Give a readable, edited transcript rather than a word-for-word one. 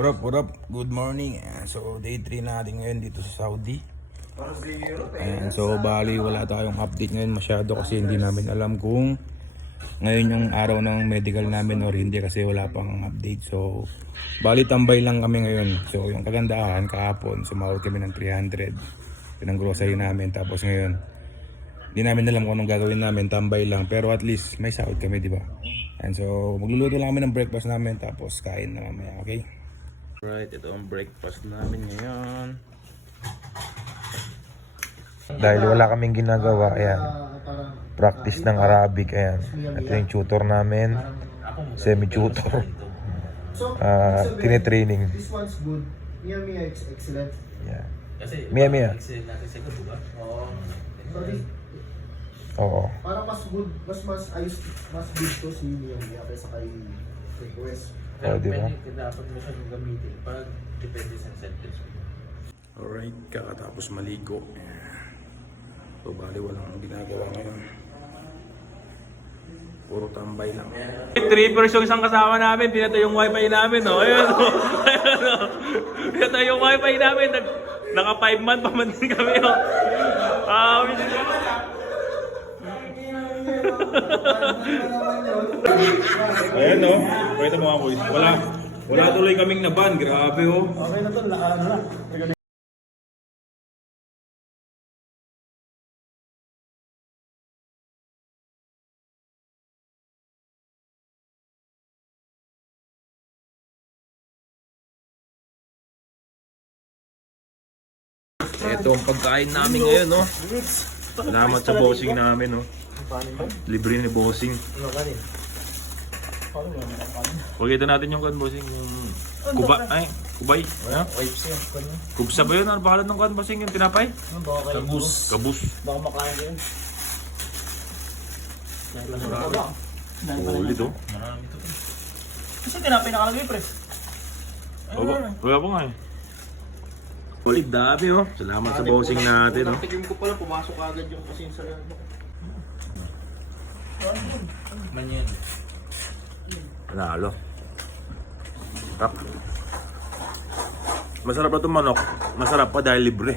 What up? Good morning. So day 3 natin ngayon dito sa Saudi. So bali wala tayong update ngayon masyado kasi hindi namin alam kung ngayon yung araw ng medical namin or hindi kasi wala pang update. So bali tambay lang kami ngayon. So yung kagandahan kahapon sumahod kami ng 300 pinang grocery namin, tapos ngayon hindi namin alam kung anong gagawin namin, tambay lang, pero at least may sahod kami, di ba? And so magluluto lang kami ng breakfast namin tapos kain na mamaya, okay? Right, ito ang breakfast namin ngayon. Dahil wala kaming ginagawa, ayan, practice ng Arabic, ayan. Ito yung tutor namin, semi-tutor. Tine-training. This one's good. Mia is excellent. Yeah. Mia. Oo. Parang mas good, mas ayos, mas good to si Mia kaysa kay Request. Oh, di ba? Dapat mo siya gamitin pag depende sa sentence. Alright, kakatapos maligo. So bali walang ginagawa ngayon. Puro tambay lang. 3 yung isang kasama namin, pinatay yung wifi namin, no? Ayun, no? Ayun, no? Pinatay yung wifi namin, naka 5 month pa man din kami, no? Ayan, no? Pakita mo nga, boys. Wala tuloy kaming naban. Grabe, oh. Okay na to, ano na. Ito ang pagkain namin ngayon, no? Salamat sa bossing namin, no? Libre ni bossing. Huwag ito natin yung kan bossing. Yung kubay. Ano? Kubsa ba yun? Ano bahalan ng kan bossing? Yung tinapay? Kabus. Baka makain ko yun. Ulit, oh. Kasi tinapay nakalagay, pre. Wala pa nga, eh. Ulit, dami, oh. Salamat sa bossing natin, oh. Tigim ko pala, pumasok agad yung kasi sa Manyan. Panalo. Masarap na itong manok. Masarap pa dahil libre.